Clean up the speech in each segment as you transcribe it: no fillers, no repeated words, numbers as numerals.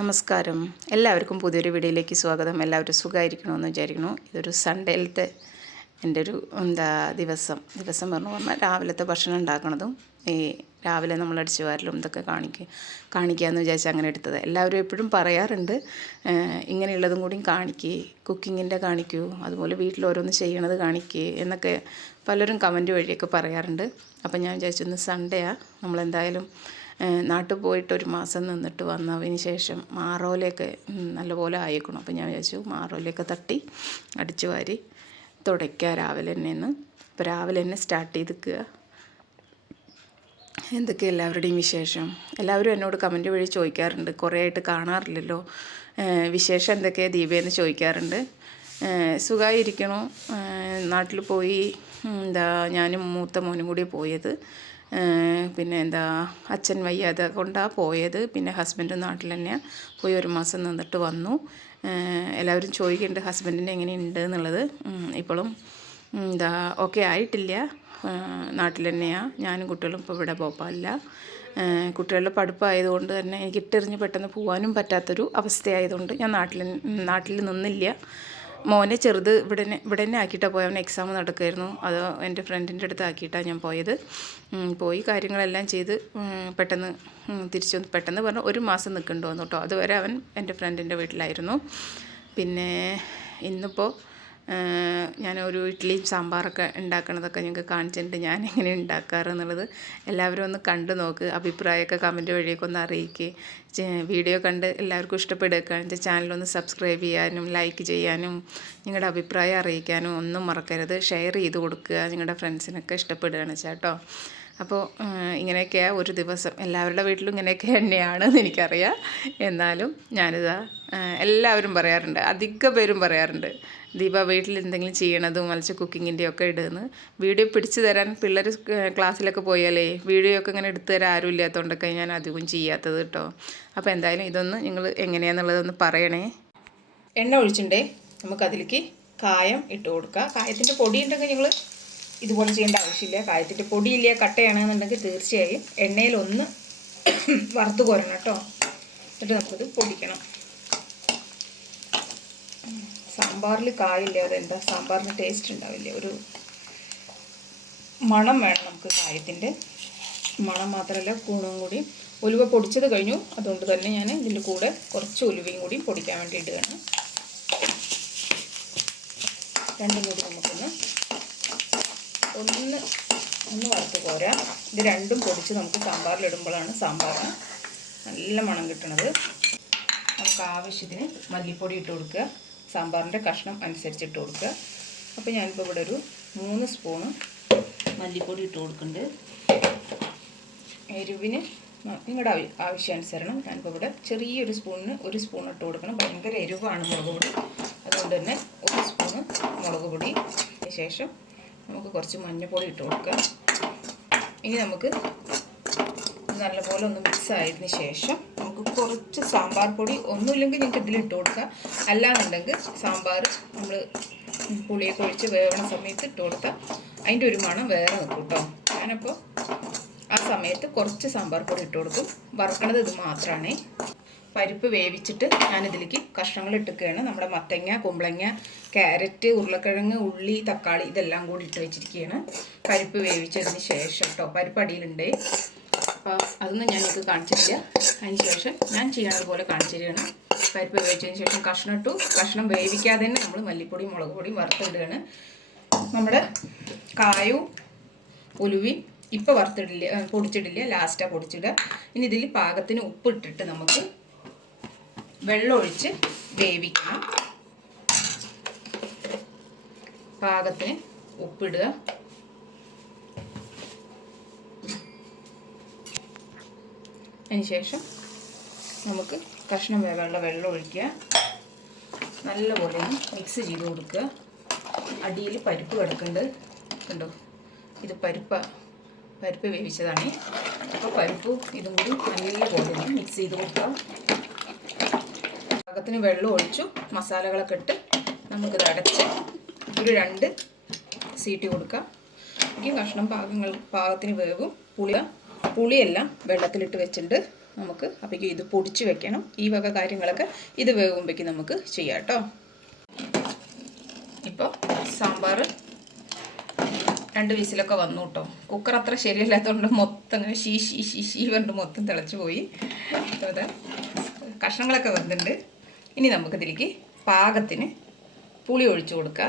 നമസ്കാരം. എല്ലാവർക്കും പുതിയൊരു വീഡിയോയിലേക്ക് സ്വാഗതം. എല്ലാവരും സുഖമായിരിക്കണമെന്ന് വിചാരിക്കുന്നു. ഇതൊരു സൺഡേയിലത്തെ എൻ്റെ ഒരു ദിവസം പറഞ്ഞാൽ രാവിലത്തെ ഭക്ഷണം ഉണ്ടാക്കണതും ഈ രാവിലെ നമ്മൾ അടിച്ചു വാരലും ഇതൊക്കെ കാണിക്കാമെന്ന് വിചാരിച്ച് അങ്ങനെ എടുത്തത്. എല്ലാവരും എപ്പോഴും പറയാറുണ്ട് ഇങ്ങനെയുള്ളതും കൂടി കുക്കിങ്ങിൻ്റെ കാണിക്കൂ, അതുപോലെ വീട്ടിൽ ഓരോന്ന് ചെയ്യണത് കാണിക്കേ എന്നൊക്കെ പലരും കമൻറ്റ് വഴിയൊക്കെ പറയാറുണ്ട്. അപ്പം ഞാൻ വിചാരിച്ചു സൺഡേയാണ്, നമ്മളെന്തായാലും നാട്ടിൽ പോയിട്ട് ഒരു മാസം നിന്നിട്ട് വന്നതിന് ശേഷം മാറോലയൊക്കെ നല്ലപോലെ ആയേക്കണം. അപ്പോൾ ഞാൻ വിചാരിച്ചു മാറോലയൊക്കെ തട്ടി അടിച്ചു വാരി തുടയ്ക്കുക രാവിലെ തന്നെ. അപ്പോൾ രാവിലെ തന്നെ സ്റ്റാർട്ട് ചെയ്തിക്കുക. എന്തൊക്കെ എല്ലാവരുടെയും വിശേഷം? എല്ലാവരും എന്നോട് കമൻറ്റ് വഴി ചോദിക്കാറുണ്ട്, കുറേ ആയിട്ട് കാണാറില്ലല്ലോ, വിശേഷം എന്തൊക്കെയാണ് ദീപയെന്ന് ചോദിക്കാറുണ്ട്. സുഖമായിരിക്കണോ? നാട്ടിൽ പോയി ഞാനും മൂത്ത മോനും കൂടി പോയത്. പിന്നെ അച്ഛൻ വയ്യാതെ കൊണ്ടാണ് പോയത്. പിന്നെ ഹസ്ബൻഡ് നാട്ടിൽ തന്നെ പോയി ഒരു മാസം നിന്നിട്ട് വന്നു. എല്ലാവരും ചോദിക്കുന്നുണ്ട് ഹസ്ബൻഡിന് എങ്ങനെയുണ്ട് എന്നുള്ളത്. ഇപ്പോഴും ഓക്കെ ആയിട്ടില്ല, നാട്ടിൽ തന്നെയാണ്. ഞാനും കുട്ടികളും ഇപ്പോൾ ഇവിടെ ഭോപ്പാലില്ല. കുട്ടികളുടെ പഠിപ്പായതുകൊണ്ട് തന്നെ എനിക്ക് ഇട്ടെറിഞ്ഞ് പെട്ടെന്ന് പോകാനും പറ്റാത്തൊരു അവസ്ഥയായതുകൊണ്ട് ഞാൻ നാട്ടിൽ നിന്നില്ല. മോനെ ചെറുത് ഇവിടെ തന്നെ ആക്കിയിട്ടാണ് പോയത്. അവൻ എക്സാം നടക്കുമായിരുന്നു. അത് എൻ്റെ ഫ്രണ്ടിൻ്റെ അടുത്ത് ആക്കിയിട്ടാണ് ഞാൻ പോയത്. പോയി കാര്യങ്ങളെല്ലാം ചെയ്ത് പെട്ടെന്ന് പെട്ടെന്ന് പറഞ്ഞാൽ ഒരു മാസം നിൽക്കേണ്ടി വന്നു കേട്ടോ. അതുവരെ അവൻ എൻ്റെ ഫ്രണ്ടിൻ്റെ വീട്ടിലായിരുന്നു. പിന്നെ ഇന്നിപ്പോൾ ഞാനൊരു ഇഡ്ഡലിയും സാമ്പാറൊക്കെ ഉണ്ടാക്കണതൊക്കെ ഞങ്ങൾക്ക് കാണിച്ചിട്ടുണ്ട്, ഞാൻ എങ്ങനെ ഉണ്ടാക്കാറ് എന്നുള്ളത്. എല്ലാവരും ഒന്ന് കണ്ടു നോക്ക്, അഭിപ്രായമൊക്കെ കമൻറ്റ് വഴിയൊക്കെ ഒന്ന് അറിയിക്കുക. വീഡിയോ കണ്ട് എല്ലാവർക്കും ഇഷ്ടപ്പെടുകയാണെങ്കിൽ ചാനലൊന്ന് സബ്സ്ക്രൈബ് ചെയ്യാനും ലൈക്ക് ചെയ്യാനും നിങ്ങളുടെ അഭിപ്രായം അറിയിക്കാനും ഒന്നും മറക്കരുത്. ഷെയർ ചെയ്ത് കൊടുക്കുക നിങ്ങളുടെ ഫ്രണ്ട്സിനൊക്കെ ഇഷ്ടപ്പെടുകയാണ് കേട്ടോ. അപ്പോൾ ഇങ്ങനെയൊക്കെയാണ് ഒരു ദിവസം. എല്ലാവരുടെ വീട്ടിലും ഇങ്ങനെയൊക്കെ തന്നെയാണെന്ന് എനിക്കറിയാം. എന്നാലും എല്ലാവരും പറയാറുണ്ട്, അധിക പേരും പറയാറുണ്ട്, ദീപ വീട്ടിൽ എന്തെങ്കിലും ചെയ്യണതും മറിച്ച് കുക്കിങ്ങിൻ്റെയൊക്കെ ഇടുന്നു. വീഡിയോ പിടിച്ചു തരാൻ പിള്ളേർ ക്ലാസ്സിലൊക്കെ പോയാലേ വീഡിയോ ഒക്കെ ഇങ്ങനെ എടുത്തു തരാൻ ആരും ഇല്ലാത്തതുകൊണ്ടൊക്കെ ഞാൻ അധികം ചെയ്യാത്തത് കേട്ടോ. അപ്പോൾ എന്തായാലും ഇതൊന്ന് നിങ്ങൾ എങ്ങനെയാണെന്നുള്ളതൊന്ന് പറയണേ. എണ്ണ ഒഴിച്ചിട്ടുണ്ടേ, നമുക്കതിലേക്ക് കായം ഇട്ട് കൊടുക്കുക. കായത്തിൻ്റെ പൊടി ഉണ്ടെങ്കിൽ നിങ്ങൾ ഇതുപോലെ ചെയ്യേണ്ട ആവശ്യമില്ല. കായത്തിൻ്റെ പൊടിയില്ല, കട്ടയാണെന്നുണ്ടെങ്കിൽ തീർച്ചയായും എണ്ണയിലൊന്ന് വറുത്ത് കോരണം കേട്ടോ. എന്നിട്ട് നമുക്കത് പൊടിക്കണം. സാമ്പാറിൽ കായില്ലാതെ സാമ്പാറിന് ടേസ്റ്റ് ഉണ്ടാവില്ല. ഒരു മണം വേണം നമുക്ക്, കായത്തിൻ്റെ മണം മാത്രമല്ല ഗുണവും കൂടി. ഉലുവ പൊടിച്ചത് കഴിഞ്ഞു, അതുകൊണ്ട് തന്നെ ഞാൻ ഇതിൻ്റെ കൂടെ കുറച്ച് ഉലുവയും കൂടി പൊടിക്കാൻ വേണ്ടി ഇടുകയാണ്. രണ്ടും കൂടി നമുക്കൊന്ന് ഒന്ന് വറുത്ത് കോരാം. ഇത് രണ്ടും പൊടിച്ച് നമുക്ക് സാമ്പാറിലിടുമ്പോഴാണ് സാമ്പാറിന് നല്ല മണം കിട്ടുന്നത്. നമുക്ക് ആവശ്യത്തിന് മല്ലിപ്പൊടി ഇട്ട് കൊടുക്കുക, സാമ്പാറിൻ്റെ കഷ്ണം അനുസരിച്ചിട്ട് കൊടുക്കുക. അപ്പോൾ ഞാനിപ്പോൾ ഇവിടെ ഒരു 3 സ്പൂണ് മല്ലിപ്പൊടി ഇട്ട് കൊടുക്കുന്നുണ്ട്. എരിവിന് നിങ്ങളുടെ ആവശ്യാനുസരണം ഞാനിപ്പോൾ ഇവിടെ ചെറിയൊരു സ്പൂണിന് 1 സ്പൂൺ ഇട്ട് കൊടുക്കണം. ഭയങ്കര എരിവാണ് മുളക് പൊടി, അതുകൊണ്ട് തന്നെ 1 സ്പൂണ് മുളക് പൊടി. അതിന് ശേഷം നമുക്ക് കുറച്ച് മഞ്ഞൾപ്പൊടി ഇട്ട് കൊടുക്കുക. ഇനി നമുക്ക് നല്ലപോലെ ഒന്ന് മിക്സ് ആയതിന് ശേഷം നമുക്ക് കുറച്ച് സാമ്പാർ പൊടി, ഒന്നുമില്ലെങ്കിൽ നിങ്ങൾക്ക് ഇതിലിട്ട് കൊടുക്കുക. അല്ലാന്നുണ്ടെങ്കിൽ സാമ്പാർ നമ്മൾ പുളിയൊക്കെ ഒഴിച്ച് വേവണ സമയത്ത് ഇട്ട് കൊടുത്താൽ അതിൻ്റെ ഒരു മണം വേറെ നിൽക്കും കേട്ടോ. ഞാനപ്പോൾ ആ സമയത്ത് കുറച്ച് സാമ്പാർ പൊടി ഇട്ട് കൊടുക്കും. വറുക്കണത് ഇത് മാത്രമാണ്. പരിപ്പ് വേവിച്ചിട്ട് ഞാനിതിലേക്ക് കഷ്ണങ്ങൾ ഇട്ടിക്കുകയാണ്. നമ്മുടെ മത്തങ്ങ, കുമ്പളങ്ങ, ക്യാരറ്റ്, ഉരുളക്കിഴങ്ങ്, ഉള്ളി, തക്കാളി ഇതെല്ലാം കൂടി ഇട്ട് വെച്ചിരിക്കുകയാണ്. പരിപ്പ് വേവിച്ചതിന് ശേഷം കേട്ടോ. പരിപ്പ് അടിയിലുണ്ട്, അപ്പോൾ അതൊന്നും ഞാൻ നിങ്ങൾക്ക് കാണിച്ചിട്ടില്ല. അതിന് ശേഷം ഞാൻ ചെയ്യണത് പോലെ കാണിച്ചു തരികയാണ്. പരിപ്പ് വേവിച്ചതിന് ശേഷം കഷ്ണം ഇട്ടു. കഷ്ണം വേവിക്കാതെ തന്നെ നമ്മൾ മല്ലിപ്പൊടിയും മുളക് പൊടിയും വറുത്തിടുകയാണ്. നമ്മുടെ കായവും ഉലുവയും ഇപ്പോൾ പൊടിച്ചിടില്ല, ലാസ്റ്റാണ് പൊടിച്ചിടുക. ഇനി ഇതിൽ പാകത്തിന് ഉപ്പിട്ടിട്ട് നമുക്ക് വെള്ളം ഒഴിച്ച് വേവിക്കണം. പാകത്തിന് ഉപ്പിടുക. അതിനുശേഷം നമുക്ക് കഷ്ണം വേവാനുള്ള വെള്ളം ഒഴിക്കുക. നല്ലപോലെ ഒന്ന് മിക്സ് ചെയ്ത് കൊടുക്കുക. അടിയിൽ പരിപ്പ് കിടക്കുന്നുണ്ട് കണ്ടോ, ഇത് പരിപ്പ് വേവിച്ചതാണ്. അപ്പോൾ പരിപ്പും ഇതും കൂടി നല്ലപോലെ ഒന്ന് മിക്സ് ചെയ്ത് കൊടുക്കുക. പാകത്തിന് വെള്ളം ഒഴിച്ചു മസാലകളൊക്കെ ഇട്ട് നമുക്കിത് അടച്ച് ഒരു 2 സീറ്റി കൊടുക്കാം. ഈ കഷ്ണം പാകത്തിന് വേവും. പുളിയെല്ലാം വെള്ളത്തിലിട്ട് വെച്ചിട്ടുണ്ട്. നമുക്ക് അപ്പോഴേക്കും ഇത് പൊടിച്ച് വെക്കണം. ഈ വക കാര്യങ്ങളൊക്കെ ഇത് വേകുമ്പോഴേക്കും നമുക്ക് ചെയ്യാം കേട്ടോ. ഇപ്പോൾ സാമ്പാർ 2 വിസിലൊക്കെ വന്നു കേട്ടോ. കുക്കർ അത്ര ശരിയല്ലാത്തതുകൊണ്ട് മൊത്തം ഇങ്ങനെ ഷീ പറഞ്ഞിട്ട് മൊത്തം തിളച്ച് പോയി. അത് കഷ്ണങ്ങളൊക്കെ വന്നിട്ടുണ്ട്. ഇനി നമുക്കിതിലേക്ക് പാകത്തിന് പുളി ഒഴിച്ചു കൊടുക്കുക.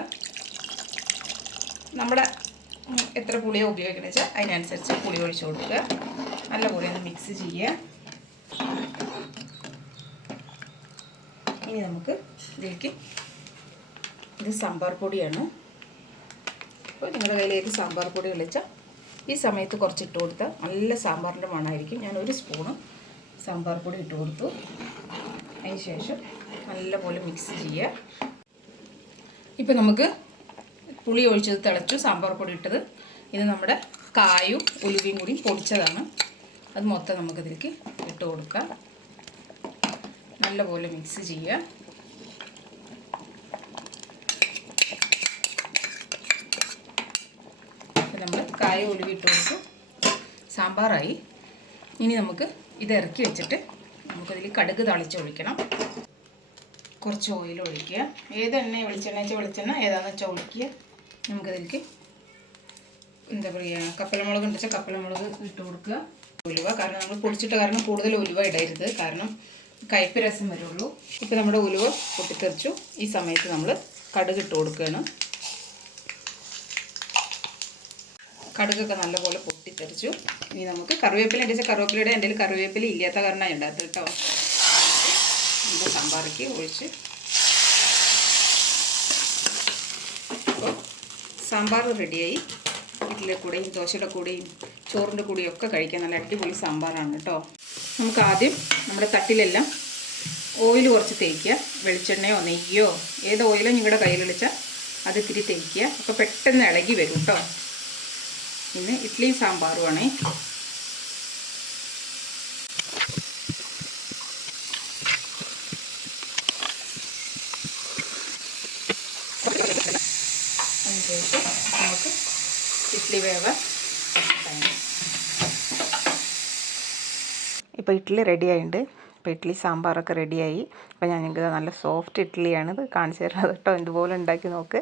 നമ്മുടെ എത്ര പുളിയാണ് ഉപയോഗിക്കുന്നത് വെച്ചാൽ അതിനനുസരിച്ച് പുളി ഒഴിച്ചു കൊടുക്കുക. നല്ലപോലെ ഒന്ന് മിക്സ് ചെയ്യുക. ഇനി നമുക്ക് ഇതിലേക്ക് ഇത് സാമ്പാർ പൊടിയാണ്. അപ്പോൾ നിങ്ങളുടെ കയ്യിൽ ഏത് സാമ്പാർ പൊടി കളിച്ചാൽ ഈ സമയത്ത് കുറച്ച് ഇട്ട് കൊടുത്താൽ നല്ല സാമ്പാറിൻ്റെ മണമായിരിക്കും. ഞാൻ 1 സ്പൂണ് സാമ്പാർ പൊടി ഇട്ട് കൊടുത്തു. അതിന് ശേഷം നല്ലപോലെ മിക്സ് ചെയ്യുക. ഇപ്പോൾ നമുക്ക് പുളി ഒഴിച്ചത് തിളച്ചു, സാമ്പാർ പൊടി ഇട്ടത്. ഇത് നമ്മുടെ കായും ഉലുവയും കൂടി പൊടിച്ചതാണ്. അത് മൊത്തം നമുക്കിതിലേക്ക് ഇട്ട് കൊടുക്കാം. നല്ലപോലെ മിക്സ് ചെയ്യുക. നമ്മൾ കായ ഉലുവ ഇട്ട് കൊടുത്തു, സാമ്പാറായി. ഇനി നമുക്ക് ഇത് ഇറക്കി വെച്ചിട്ട് നമുക്കതിൽ കടുക് തളിച്ച് ഒഴിക്കണം. കുറച്ച് ഓയിൽ ഒഴിക്കുക. ഏത് എണ്ണ വെളിച്ചെണ്ണ വെച്ചാൽ വെളിച്ചെണ്ണ ഏതാണെന്ന് വെച്ചാൽ ഒഴിക്കുക. നമുക്കതിലേക്ക് എന്താ പറയുക, കപ്പലമുളക് ഉണ്ടെച്ചാൽ കപ്പലമുളക് ഇട്ട് കൊടുക്കുക. ഉലുവ, കാരണം നമ്മൾ പൊടിച്ചിട്ട കാരണം കൂടുതൽ ഉലുവ ഇടരുത്, കാരണം കയ്പ്പ് രസം വരുള്ളൂ. ഇപ്പോൾ നമ്മുടെ ഉലുവ പൊട്ടിത്തെറിച്ചു. ഈ സമയത്ത് നമ്മൾ കടുക് ഇട്ട് കൊടുക്കുകയാണ്. കടുകൊക്കെ നല്ലപോലെ പൊട്ടിത്തെറിച്ചു. ഇനി നമുക്ക് കറിവേപ്പില ഉണ്ടെച്ചാൽ കറിവേപ്പിലയുടെ എൻ്റെ കറിവേപ്പില ഇല്ലാത്ത കാരണം ഉണ്ടാകത്ത് കേട്ടോ. നമ്മുടെ സാമ്പാറിലേക്ക് ഒഴിച്ച് അപ്പോൾ സാമ്പാർ റെഡിയായി. ഇഡ്ഡലിയുടെ കൂടെയും ദോശയുടെ കൂടെയും ചോറിൻ്റെ കൂടെയും ഒക്കെ കഴിക്കാൻ നല്ല അടിപൊളി സാമ്പാറാണ് കേട്ടോ. നമുക്ക് ആദ്യം നമ്മുടെ തട്ടിലെല്ലാം ഓയിൽ കുറച്ച് തേക്കുക. വെളിച്ചെണ്ണയോ നെയ്യോ ഏത് ഓയിലോ നിങ്ങളുടെ കയ്യിൽ വിളിച്ചാൽ അത് ഇത്തിരി തേക്കുക. അപ്പോൾ പെട്ടെന്ന് ഇളകി വരും കേട്ടോ. ഇന്ന് ഇഡ്ഡലിയും സാമ്പാറുമാണേ. അതിനുശേഷം നമുക്ക് ഇഡ്ഡലി വേവാൻ. ഇപ്പോൾ ഇഡ്ഡലി റെഡിയായിട്ടുണ്ട്. അപ്പോൾ ഇഡ്ഡലി സാമ്പാറൊക്കെ റെഡിയായി. അപ്പോൾ ഞാൻ നിങ്ങൾക്ക് നല്ല സോഫ്റ്റ് ഇഡ്ഡലിയാണ് ഇത് കാണിച്ചു തരുന്നത് കേട്ടോ. ഇതുപോലെ ഉണ്ടാക്കി നോക്ക്.